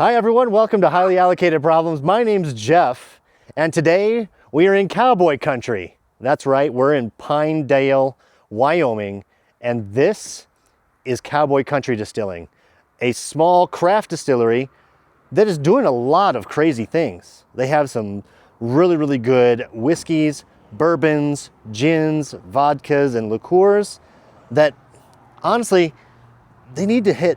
Hi everyone, welcome to Highly Allocated Problems. My name's Jeff, and today we are in Cowboy Country. That's right, we're in Pinedale, Wyoming, and this is Cowboy Country Distilling, a small craft distillery that is doing a lot of crazy things. They have some really good whiskeys, bourbons, gins, vodkas, and liqueurs that honestly, they need to hit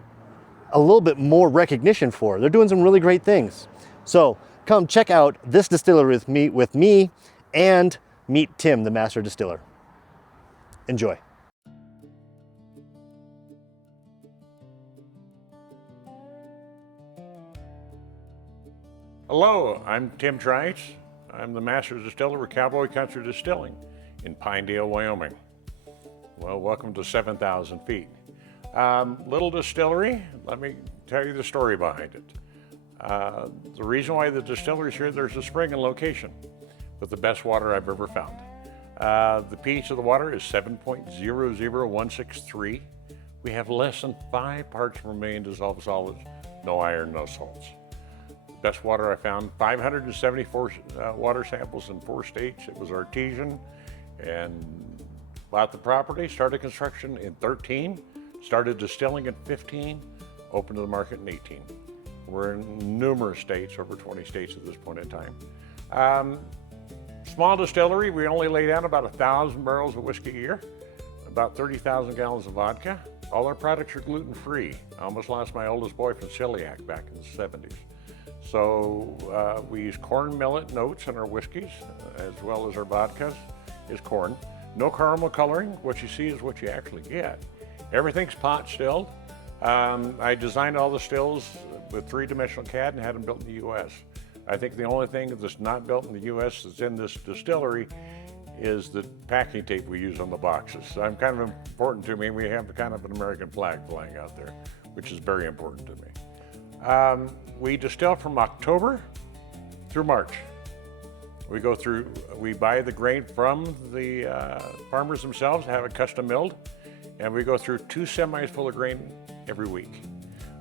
a little bit more recognition for. They're doing some really great things. So come check out this distillery with me and meet Tim, the master distiller. Enjoy. Hello, I'm Tim Trice. I'm the master distiller with Cowboy Country Distilling in Pinedale, Wyoming. Well, welcome to 7,000 feet. Little distillery, let me tell you the story behind it. The reason why the distillery is here, there's a spring and location with the best water I've ever found. The pH of the water is 7.00163. We have less than 5 parts per million dissolved solids, no iron, no salts. Best water I found, 574 water samples in 4 states. It was artesian, and bought the property, started construction in 13, started distilling in 15, opened to the market in 18. We're in numerous states, over 20 states at this point in time. Small distillery, we only lay down about 1,000 barrels of whiskey a year, about 30,000 gallons of vodka. All our products are gluten-free. I almost lost my oldest boy from celiac back in the 70s. So we use corn, millet, and oats in our whiskeys, as well as our vodkas is corn. No caramel coloring. What you see is what you actually get. Everything's pot stilled. I designed all the stills with 3-dimensional CAD and had them built in the U.S. I think the only thing that's not built in the U.S. that's in this distillery is the packing tape we use on the boxes. So I'm kind of important to me. We have kind of an American flag flying out there, which is very important to me. We distill from October through March. We buy the grain from the farmers themselves, have it custom milled, and we go through 2 semis full of grain every week.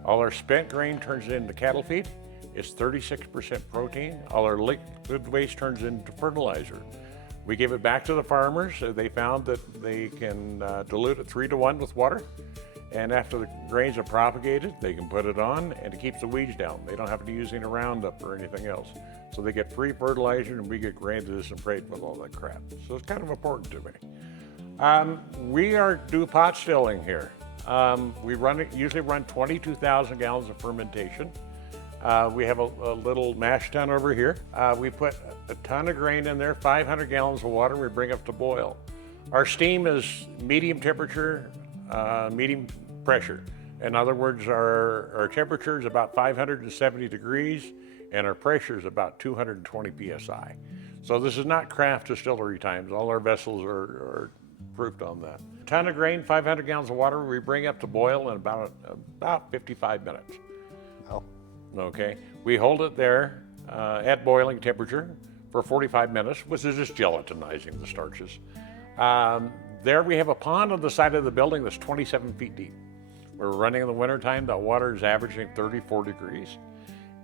All our spent grain turns into cattle feed. It's 36% protein. All our liquid waste turns into fertilizer. We give it back to the farmers. They found that they can dilute it 3 to 1 with water. And after the grains are propagated, they can put it on, and it keeps the weeds down. They don't have to use any Roundup or anything else. So they get free fertilizer, and we get grain disinfected with all that crap. So it's kind of important to me. We do pot stilling here. We usually run 22,000 gallons of fermentation. We have a little mash tun over here. We put a ton of grain in there, 500 gallons of water, and we bring up to boil. Our steam is medium temperature, medium pressure. In other words, our temperature is about 570 degrees and our pressure is about 220 psi. So this is not craft distillery times. All our vessels are proofed on that. A ton of grain, 500 gallons of water, we bring up to boil in about 55 minutes. Oh. Okay, we hold it there at boiling temperature for 45 minutes, which is just gelatinizing the starches. There we have a pond on the side of the building that's 27 feet deep. We're running in the wintertime, that water is averaging 34 degrees.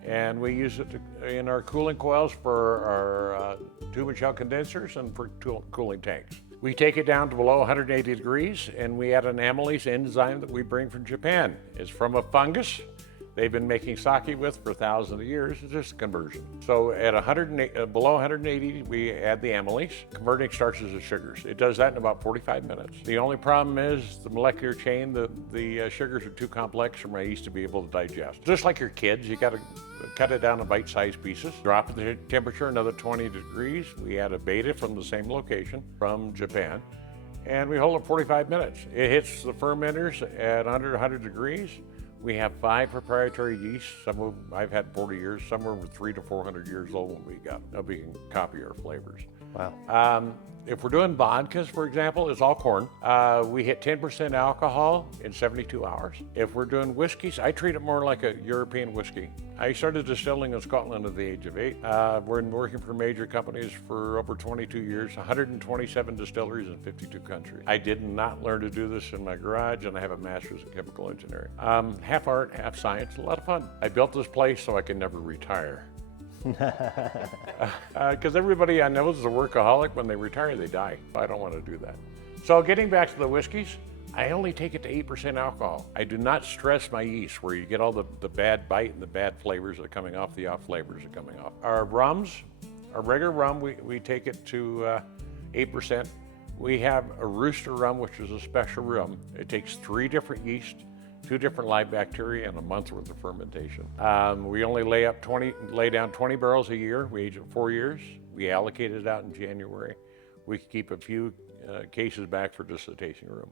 And we use it in our cooling coils for our tube and shell condensers and for cooling tanks. We take it down to below 180 degrees and we add an amylase enzyme that we bring from Japan. It's from a fungus they've been making sake with for thousands of years. It's just a conversion. So at below 180, we add the amylase, converting starches to sugars. It does that in about 45 minutes. The only problem is the molecular chain, the sugars are too complex for my yeast to be able to digest. Just like your kids, you gotta cut it down to bite-sized pieces. Drop the temperature another 20 degrees. We add a beta from the same location from Japan, and we hold it 45 minutes. It hits the fermenters at under 100 degrees. We have 5 proprietary yeasts. Some of them I've had 40 years, some were 300 to 400 years old when we got them. We can copy our flavors. Wow. If we're doing vodkas, for example, it's all corn. We hit 10% alcohol in 72 hours. If we're doing whiskeys, I treat it more like a European whiskey. I started distilling in Scotland at the age of 8. We're working for major companies for over 22 years, 127 distilleries in 52 countries. I did not learn to do this in my garage, and I have a master's in chemical engineering. Half art, half science, a lot of fun. I built this place so I can never retire. Because everybody I know is a workaholic. When they retire, they die. I don't want to do that. So getting back to the whiskeys, I only take it to 8% alcohol. I do not stress my yeast, where you get all the bad bite and the bad flavors that are coming off, the off flavors are coming off. Our rums, our regular rum, we take it to 8%. We have a Rooster rum, which is a special rum. It takes 3 different yeasts, 2 different live bacteria, and a month's worth of fermentation. We only lay down 20 barrels a year. We age it 4 years. We allocate it out in January. We keep a few cases back for just the tasting room.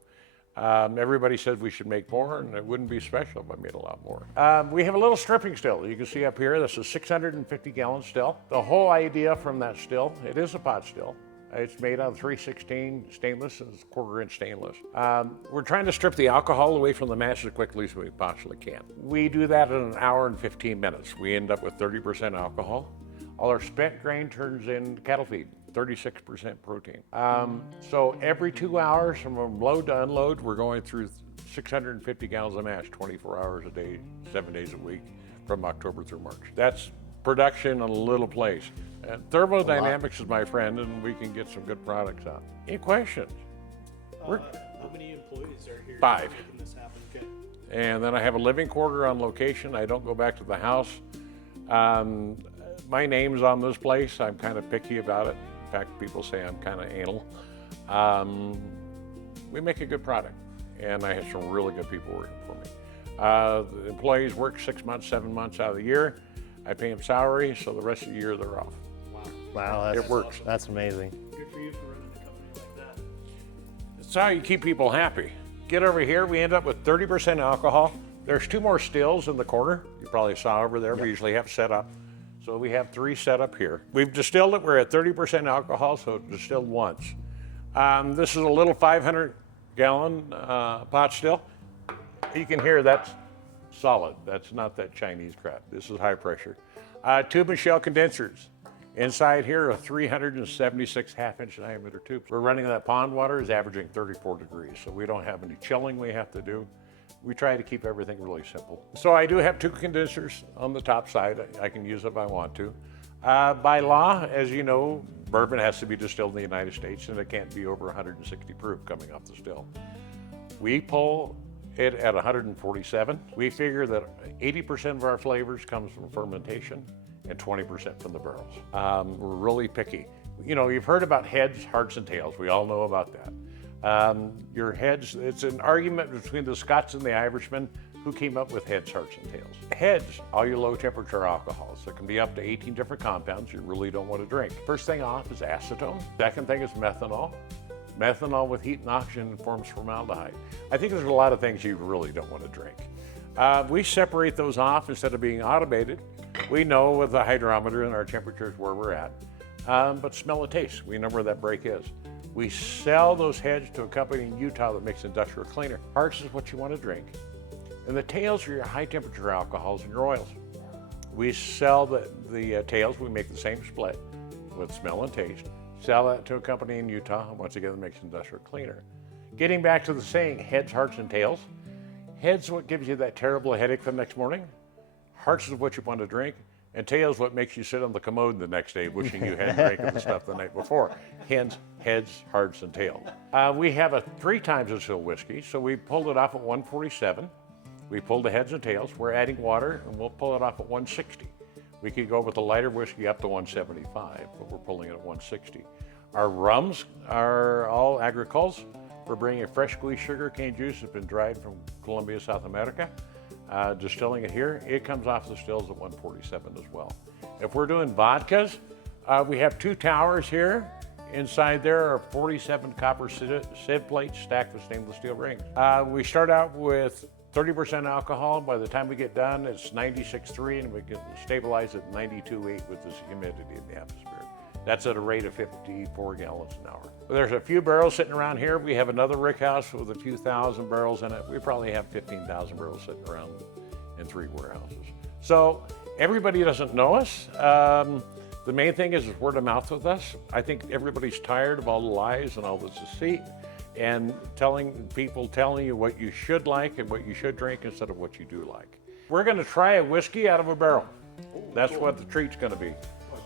Everybody says we should make more, and it wouldn't be special if I made a lot more. We have a little stripping still. You can see up here, this is a 650-gallon still. The whole idea from that still, it is a pot still. It's made out of 316 stainless and it's 1/4-inch stainless. We're trying to strip the alcohol away from the mash as quickly as we possibly can. We do that in 1 hour and 15 minutes. We end up with 30% alcohol. All our spent grain turns in cattle feed, 36% protein. So every 2 hours from load to unload, we're going through 650 gallons of mash, 24 hours a day, 7 days a week, from October through March. That's production in a little place. Thermodynamics is my friend, and we can get some good products out. Any questions? How many employees are here 5. making this happen? Okay. And then I have a living quarter on location. I don't go back to the house. My name's on this place. I'm kind of picky about it. In fact, people say I'm kind of anal. We make a good product, and I have some really good people working for me. The employees work 6 months, 7 months out of the year. I pay them salary, so the rest of the year they're off. Wow, It works. That's amazing. Good for you for running a company like that. That's how you keep people happy. Get over here, we end up with 30% alcohol. There's 2 more stills in the corner. You probably saw over there. We usually have set up. So we have 3 set up here. We've distilled it. We're at 30% alcohol, so it's distilled once. This is a little 500-gallon pot still. You can hear that's solid. That's not that Chinese crap. This is high pressure. Tube and shell condensers. Inside here are 376 half-inch diameter tubes. We're running that pond water is averaging 34 degrees, so we don't have any chilling we have to do. We try to keep everything really simple. So I do have 2 condensers on the top side. I can use if I want to. By law, as you know, bourbon has to be distilled in the United States, and it can't be over 160 proof coming off the still. We pull it at 147. We figure that 80% of our flavors comes from fermentation and 20% from the barrels. We're really picky. You know, you've heard about heads, hearts, and tails. We all know about that. Your heads, it's an argument between the Scots and the Irishmen who came up with heads, hearts, and tails. Heads, all your low temperature alcohols. There can be up to 18 different compounds you really don't want to drink. First thing off is acetone. Second thing is methanol. Methanol with heat and oxygen forms formaldehyde. I think there's a lot of things you really don't want to drink. We separate those off instead of being automated. We know with the hydrometer and our temperatures where we're at, but smell and taste, we know where that break is. We sell those heads to a company in Utah that makes industrial cleaner. Hearts is what you want to drink. And the tails are your high temperature alcohols and your oils. We sell the tails, we make the same split with smell and taste. Sell that to a company in Utah, and once again, that makes industrial cleaner. Getting back to the saying, heads, hearts, and tails. Heads what gives you that terrible headache the next morning. Hearts is what you want to drink. And tails what makes you sit on the commode the next day wishing you had drank the stuff the night before. Hence, heads, hearts, and tails. We have a 3 times distilled whiskey, so we pulled it off at 147. We pulled the heads and tails. We're adding water, and we'll pull it off at 160. We could go with a lighter whiskey up to 175, but we're pulling it at 160. Our rums are all Agricoles. We're bringing fresh squeezed sugar cane juice that's been dried from Colombia, South America. Distilling it here. It comes off the stills at 147 as well. If we're doing vodkas, we have 2 towers here. Inside there are 47 copper sieve plates stacked with stainless steel rings. We start out with 30% alcohol. By the time we get done, it's 96.3, and we can stabilize at 92.8 with this humidity in the atmosphere. That's at a rate of 54 gallons an hour. There's a few barrels sitting around here. We have another rick house with a few thousand barrels in it. We probably have 15,000 barrels sitting around in 3 warehouses. So everybody doesn't know us. The main thing is word of mouth with us. I think everybody's tired of all the lies and all the deceit and telling you what you should like and what you should drink instead of what you do like. We're gonna try a whiskey out of a barrel. That's what the treat's gonna be.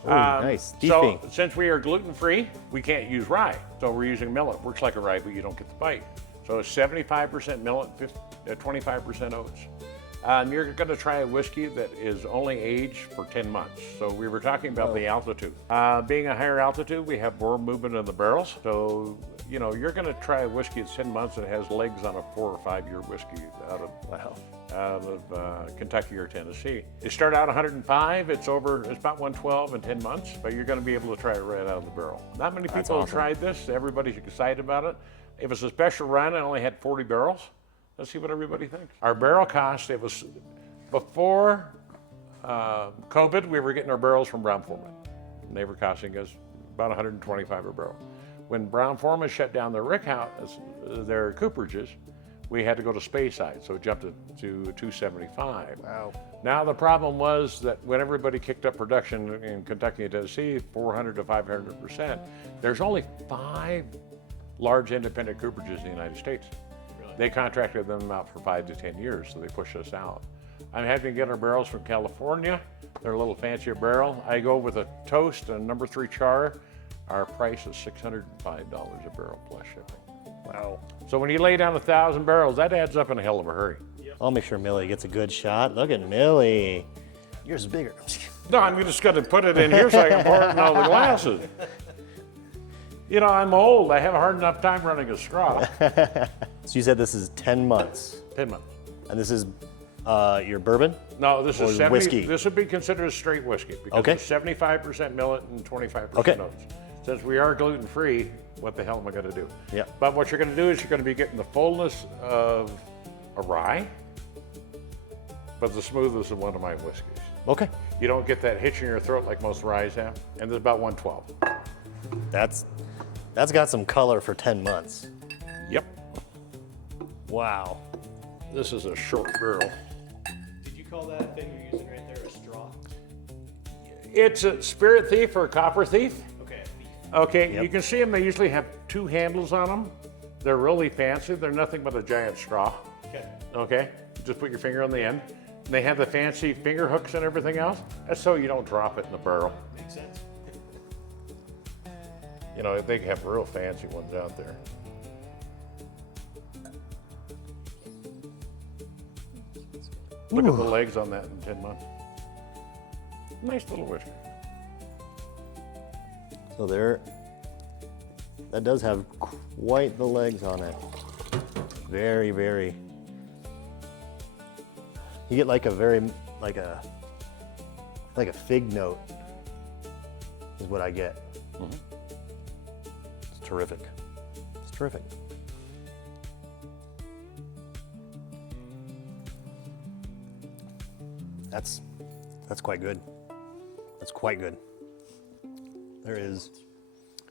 Oh, nice. So since we are gluten-free, we can't use rye. So we're using millet. Works like a rye, but you don't get the bite. So it's 75% millet, 25% oats. You're going to try a whiskey that is only aged for 10 months. So we were talking about the altitude. Being a higher altitude, we have more movement in the barrels. So, you know, you're going to try a whiskey that's 10 months that has legs on a 4 or 5 year whiskey out of Kentucky or Tennessee. It started out 105, it's about 112 in 10 months, but you're going to be able to try it right out of the barrel. Not many people have tried this. Everybody's excited about it. It was a special run. I only had 40 barrels. Let's see what everybody thinks. Our barrel cost, it was before COVID, we were getting our barrels from Brown-Forman. They were costing us about $125 a barrel. When Brown-Forman shut down their rick house, their cooperages, we had to go to Speyside, so it jumped to $275. Wow. Now the problem was that when everybody kicked up production in Kentucky and Tennessee, 400 to 500%, there's only 5 large independent cooperages in the United States. They contracted them out for 5 to 10 years, so they pushed us out. I'm having to get our barrels from California. They're a little fancier barrel. I go with a toast and number 3 Char. Our price is $605 a barrel plus shipping. Wow. So when you lay down 1,000 barrels, that adds up in a hell of a hurry. I'll make sure Millie gets a good shot. Look at Millie. Yours is bigger. No, I'm just going to put it in here so I can pour it in all the glasses. You know, I'm old. I have a hard enough time running a straw. So you said this is 10 months. 10 months. And this is your bourbon? No, this is 70, whiskey. This would be considered a straight whiskey because Okay. it's 75% millet and 25% Okay. oats. Since we are gluten-free, what the hell am I going to do? Yeah. But what you're going to do is you're going to be getting the fullness of a rye, but the smoothness of one of my whiskeys. Okay. You don't get that hitch in your throat like most ryes have, and there's about 112. That's got some color for 10 months. Yep. Wow. This is a short barrel. Did you call that thing you're using right there a straw? It's a spirit thief or a copper thief. Okay, thief. Okay, Yep. You can see them. They usually have 2 handles on them. They're really fancy. They're nothing but a giant straw. Okay. Okay, just put your finger on the end. And they have the fancy finger hooks and everything else. That's so you don't drop it in the barrel. Makes sense. You know, they have real fancy ones out there. Look at the legs on that in 10 months. Nice little whiskey. So that does have quite the legs on it. Very, very. You get like a fig note is what I get. Mm-hmm. It's terrific. It's terrific. That's quite good. That's quite good. There is,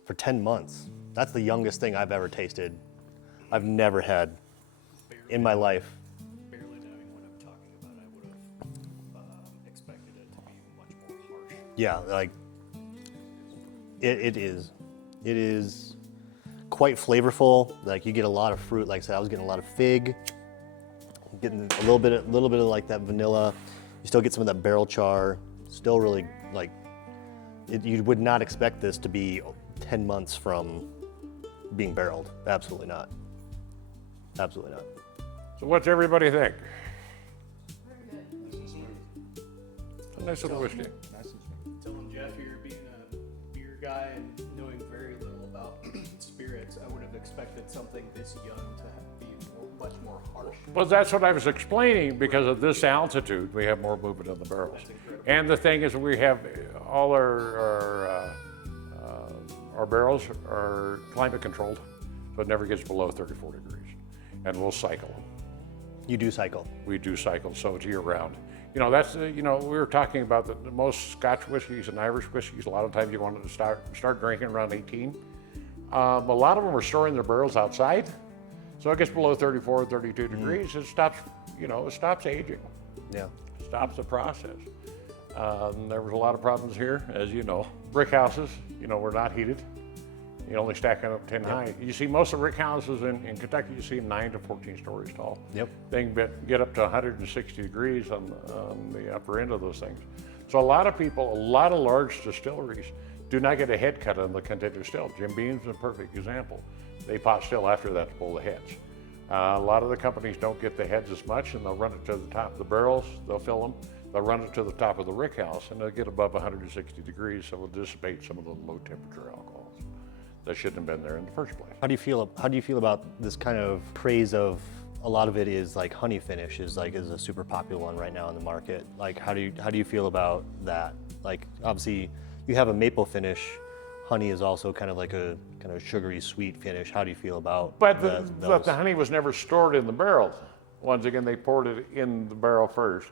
for 10 months, that's the youngest thing I've ever tasted. I've never had in my life. Barely knowing what I'm talking about, I would have expected it to be much more harsh. Yeah, like it is quite flavorful. Like you get a lot of fruit. Like I said, I was getting a lot of fig, getting a little bit of like that vanilla. You still get some of that barrel char. Still really like you would not expect this to be 10 months from being barreled. Absolutely not. Absolutely not. So what's everybody think? It's a nice little whiskey. Telling Jeff you're being a beer guy and knowing very little about spirits, I would have expected something this young to be much more harsh. Well, that's what I was explaining. Because of this altitude, we have more movement in the barrels. And the thing is, we have all our barrels are climate controlled, so it never gets below 34 degrees. And we'll cycle them. You do cycle. We do cycle, so it's year round. You know, that's, you know, we were talking about the most Scotch whiskeys and Irish whiskeys, a lot of times you want to start drinking around 18. A lot of them are storing their barrels outside. So it gets below 34, 32 degrees, it stops, you know, it stops aging. Yeah. Stops the process. There was a lot of problems here, as you know. Brick houses, you know, were not heated. You only stacking up 10 high. You see most of the brick houses in Kentucky, you see 9 to 14 stories tall. Yep. They can get up to 160 degrees on the upper end of those things. So a lot of people, a lot of large distilleries do not get a head cut on the continuous still. Jim Beam's a perfect example. They pot still after that to pull the heads. A lot of the companies don't get the heads as much, and they'll run it to the top of the barrels, they'll fill them, they'll run it to the top of the rick house, and they'll get above 160 degrees, so it'll dissipate some of the low temperature alcohols that shouldn't have been there in the first place. How do you feel about this kind of craze of, a lot of it is like honey finish is a super popular one right now in the market. Like how do you feel about that? Like obviously you have a maple finish, honey is also kind of like a kind of sugary sweet finish. How do you feel about But the honey was never stored in the barrel. Once again, they poured it in the barrel first.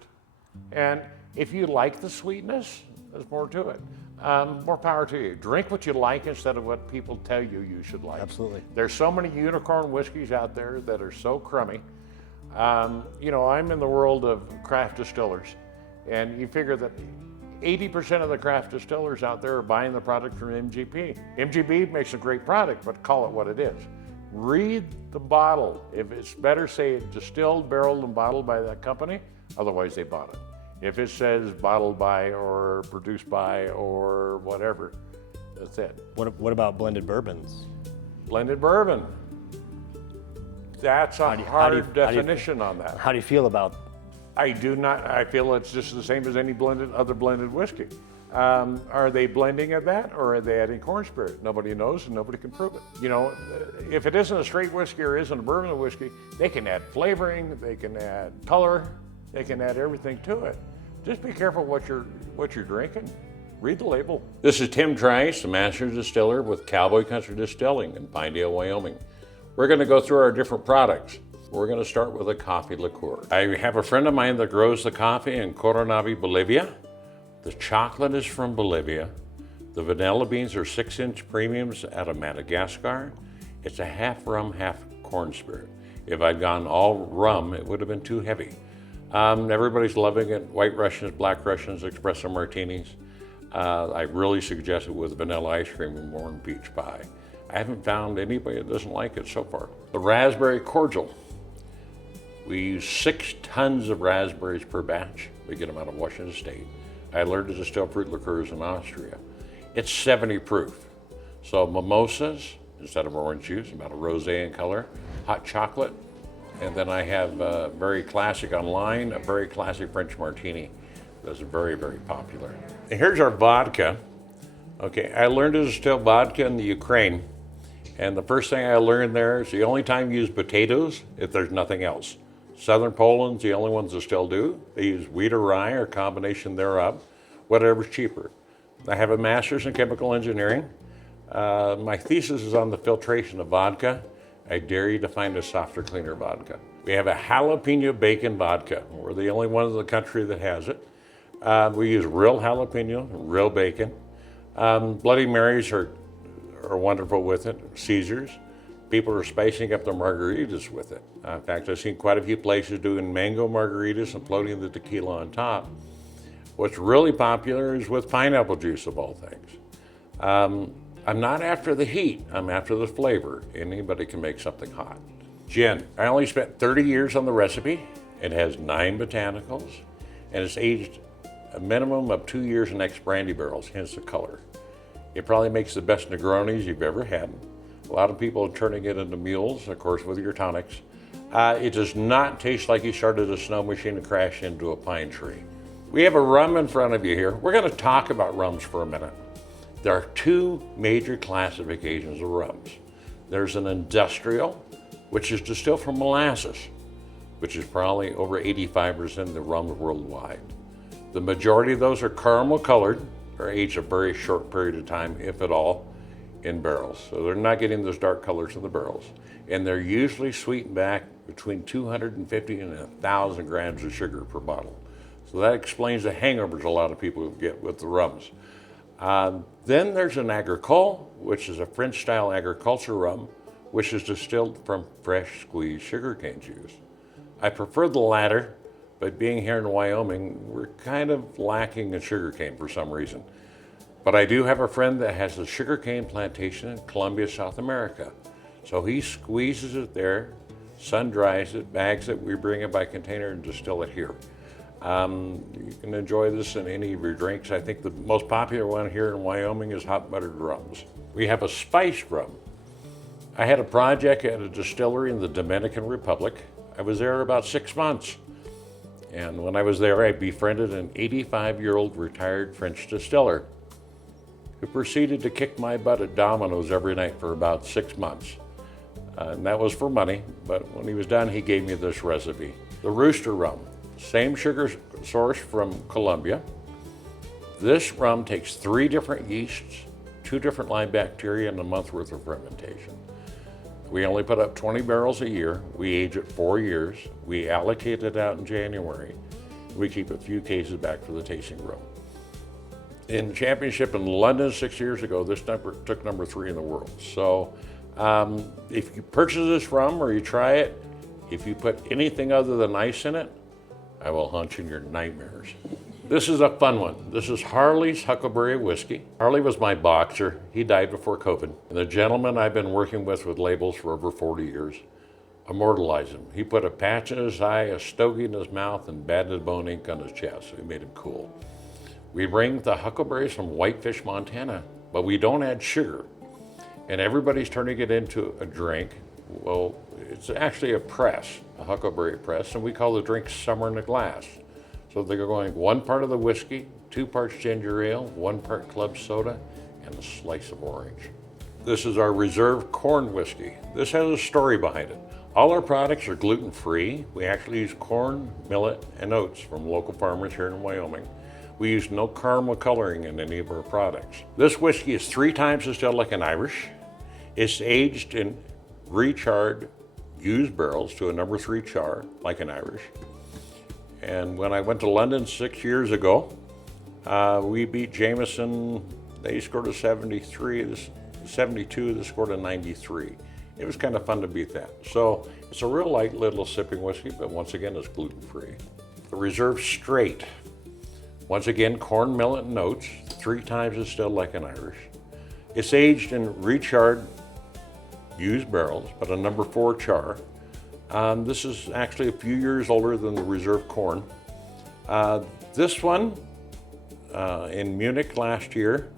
And if you like the sweetness, there's more to it. More power to you. Drink what you like instead of what people tell you you should like. Absolutely. There's so many unicorn whiskeys out there that are so crummy. You know, I'm in the world of craft distillers, and you figure that 80% of the craft distillers out there are buying the product from MGP. MGP makes a great product, but call it what it is. Read the bottle. If it's better, say distilled, barreled, and bottled by that company, otherwise they bought it. If it says bottled by or produced by or whatever, that's it. What about blended bourbons? Blended bourbon. That's a hard definition on that. How do you feel about? I do not. I feel it's just the same as any other blended whiskey. Are they blending at that, or are they adding corn spirit? Nobody knows, and nobody can prove it. You know, if it isn't a straight whiskey or isn't a bourbon whiskey, they can add flavoring, they can add color, they can add everything to it. Just be careful what you're drinking. Read the label. This is Tim Trice, the master distiller with Cowboy Country Distilling in Pinedale, Wyoming. We're going to go through our different products. We're going to start with a coffee liqueur. I have a friend of mine that grows the coffee in Coronado, Bolivia. The chocolate is from Bolivia. The vanilla beans are 6-inch premiums out of Madagascar. It's a half rum, half corn spirit. If I'd gone all rum, it would have been too heavy. Everybody's loving it. White Russians, Black Russians, espresso martinis. I really suggest it with vanilla ice cream and warm peach pie. I haven't found anybody that doesn't like it so far. The raspberry cordial. We use 6 tons of raspberries per batch. We get them out of Washington State. I learned to distill fruit liqueurs in Austria. It's 70 proof. So mimosas, instead of orange juice, about a rosé in color, hot chocolate, and then I have a very classic online, a very classic French martini that's very, very popular. And here's our vodka. Okay, I learned to distill vodka in the Ukraine, and the first thing I learned there is the only time you use potatoes if there's nothing else. Southern Poland's the only ones that still do. They use wheat or rye or a combination thereof, whatever's cheaper. I have a master's in chemical engineering. My thesis is on the filtration of vodka. I dare you to find a softer, cleaner vodka. We have a jalapeno bacon vodka. We're the only one in the country that has it. We use real jalapeno, real bacon. Bloody Marys are wonderful with it, Caesars. People are spicing up their margaritas with it. In fact, I've seen quite a few places doing mango margaritas and floating the tequila on top. What's really popular is with pineapple juice, of all things. I'm not after the heat, I'm after the flavor. Anybody can make something hot. Gin. I only spent 30 years on the recipe. It has 9 botanicals, and it's aged a minimum of 2 years in ex-brandy barrels, hence the color. It probably makes the best Negronis you've ever had. A lot of people are turning it into mules, of course, with your tonics. It does not taste like you started a snow machine and crashed into a pine tree. We have a rum in front of you here. We're going to talk about rums for a minute. There are 2 major classifications of rums. There's an industrial, which is distilled from molasses, which is probably over 85% of the rums worldwide. The majority of those are caramel colored, or aged a very short period of time, if at all, in barrels. So they're not getting those dark colors in the barrels. And they're usually sweetened back between 250 and 1,000 grams of sugar per bottle. So that explains the hangovers a lot of people get with the rums. Then there's an Agricole, which is a French-style agriculture rum, which is distilled from fresh squeezed sugarcane juice. I prefer the latter, but being here in Wyoming, we're kind of lacking in sugarcane for some reason. But I do have a friend that has a sugarcane plantation in Colombia, South America. So he squeezes it there, sun dries it, bags it, we bring it by container and distill it here. You can enjoy this in any of your drinks. I think the most popular one here in Wyoming is hot buttered rums. We have a spiced rum. I had a project at a distillery in the Dominican Republic. I was there about 6 months. And when I was there, I befriended an 85-year-old retired French distiller who proceeded to kick my butt at dominoes every night for about 6 months. And that was for money, but when he was done, he gave me this recipe. The Rooster rum, same sugar source from Colombia. This rum takes 3 different yeasts, 2 different live bacteria, and a month's worth of fermentation. We only put up 20 barrels a year. We age it 4 years. We allocate it out in January. We keep a few cases back for the tasting room. In championship in London 6 years ago, this number took number 3 in the world. So if you purchase this rum or you try it, if you put anything other than ice in it, I will haunt you in your nightmares. This is a fun one. This is Harley's Huckleberry whiskey. Harley was my boxer. He died before COVID. And the gentleman I've been working with labels for over 40 years immortalized him. He put a patch in his eye, a stogie in his mouth, and banded bone ink on his chest. So he made him cool. We bring the huckleberries from Whitefish, Montana, but we don't add sugar. And everybody's turning it into a drink. Well, it's actually a press, a huckleberry press, and we call the drink Summer in a Glass. So they're going 1 part of the whiskey, 2 parts ginger ale, 1 part club soda, and a slice of orange. This is our reserve corn whiskey. This has a story behind it. All our products are gluten-free. We actually use corn, millet, and oats from local farmers here in Wyoming. We use no caramel coloring in any of our products. This whiskey is 3 times distilled like an Irish. It's aged in recharred used barrels to a number 3 Char, like an Irish. And when I went to London 6 years ago, we beat Jameson. They scored a 73, 72, they scored a 93. It was kind of fun to beat that. So it's a real light little sipping whiskey, but once again, it's gluten-free. The Reserve Straight. Once again, corn, millet, and oats, 3 times distilled like an Irish. It's aged in recharred used barrels, but a number 4 Char. This is actually a few years older than the Reserve Corn. This one, in Munich last year,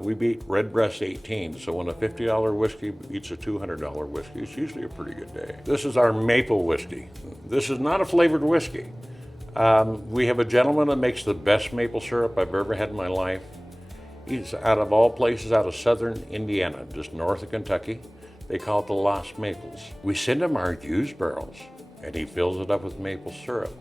we beat Redbreast 18. So when a $50 whiskey beats a $200 whiskey, it's usually a pretty good day. This is our maple whiskey. This is not a flavored whiskey. We have a gentleman that makes the best maple syrup I've ever had in my life. He's out of all places out of southern Indiana, just north of Kentucky. They call it the Lost Maples. We send him our used barrels, and he fills it up with maple syrup.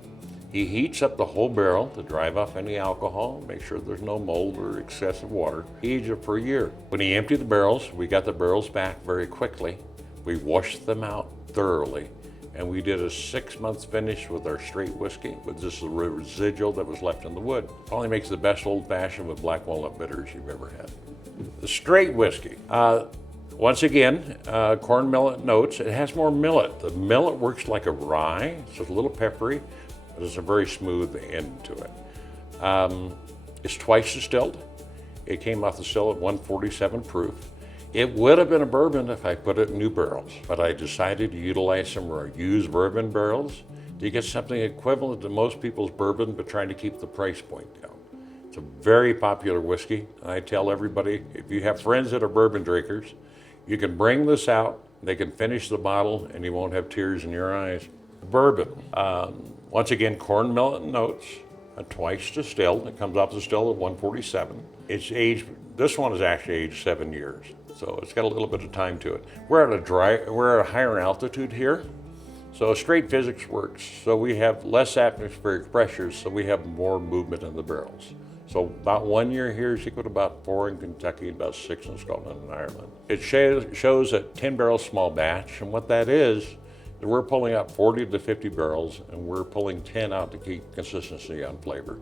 He heats up the whole barrel to drive off any alcohol, make sure there's no mold or excessive water. He ages it for a year. When he emptied the barrels, we got the barrels back very quickly. We washed them out thoroughly, and we did a 6-month finish with our straight whiskey, with just the residual that was left in the wood. Probably makes the best old-fashioned with black walnut bitters you've ever had. The straight whiskey. Once again, corn, millet, and oats. It has more millet. The millet works like a rye, so it's a little peppery, but it's a very smooth end to it. It's twice distilled. It came off the still at 147 proof. It would have been a bourbon if I put it in new barrels, but I decided to utilize some of our used bourbon barrels to get something equivalent to most people's bourbon, but trying to keep the price point down. It's a very popular whiskey, and I tell everybody, if you have friends that are bourbon drinkers, you can bring this out, they can finish the bottle, and you won't have tears in your eyes. Bourbon. Once again, corn, millet, and oats, twice distilled. It comes off the still at 147. It's aged, this one is actually aged 7 years, so it's got a little bit of time to it. We're at a higher altitude here, so straight physics works. So we have less atmospheric pressures, so we have more movement in the barrels. So about 1 year here is equal to about 4 in Kentucky, about 6 in Scotland and Ireland. It shows a 10 barrel small batch, and what that is We're pulling out 40 to 50 barrels, and we're pulling 10 out to keep consistency on flavor.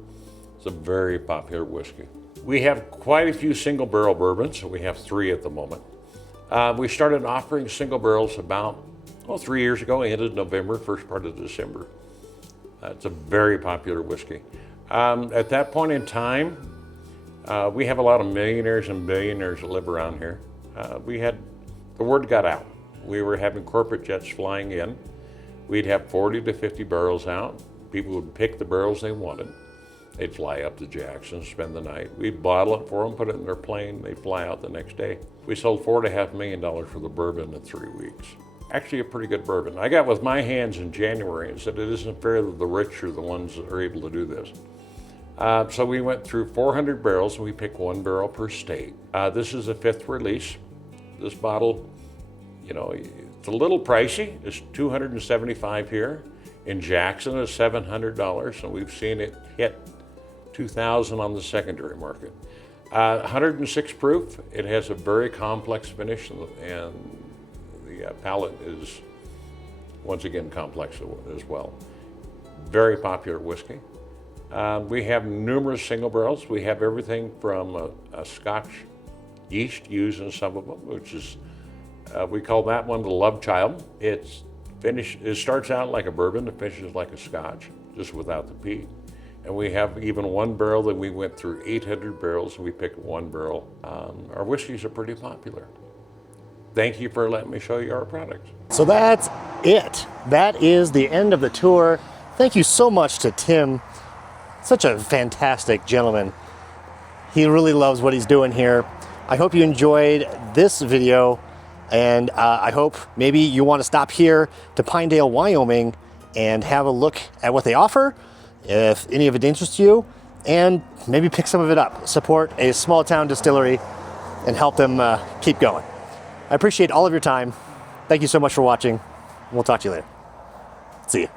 It's a very popular whiskey. We have quite a few single barrel bourbons. We have 3 at the moment. We started offering single barrels about 3 years ago, ended November, first part of December. It's a very popular whiskey. At that point in time, we have a lot of millionaires and billionaires that live around here. The word got out. We were having corporate jets flying in. We'd have 40 to 50 barrels out. People would pick the barrels they wanted. They'd fly up to Jackson, spend the night. We'd bottle it for them, put it in their plane, they'd fly out the next day. We sold $4.5 million for the bourbon in 3 weeks. Actually a pretty good bourbon. I got with my hands in January and said it isn't fair that the rich are the ones that are able to do this. So we went through 400 barrels and we picked 1 barrel per state. This is a 5th release. This bottle, it's a little pricey. It's $275 here. In Jackson, it's $700, and we've seen it hit $2,000 on the secondary market. 106 proof. It has a very complex finish, and the palate is, once again, complex as well. Very popular whiskey. We have numerous single barrels. We have everything from a Scotch yeast used in some of them, which is, we call that one the love child. It starts out like a bourbon, it finishes like a Scotch, just without the peat. And we have even 1 barrel that we went through 800 barrels and we picked 1 barrel. Our whiskeys are pretty popular. Thank you for letting me show you our products. So that's it. That is the end of the tour. Thank you so much to Tim. Such a fantastic gentleman. He really loves what he's doing here. I hope you enjoyed this video, and I hope maybe you want to stop here to Pinedale, Wyoming, and have a look at what they offer, if any of it interests you, and maybe pick some of it up. Support a small town distillery and help them keep going. I appreciate all of your time. Thank you so much for watching. We'll talk to you later. See you.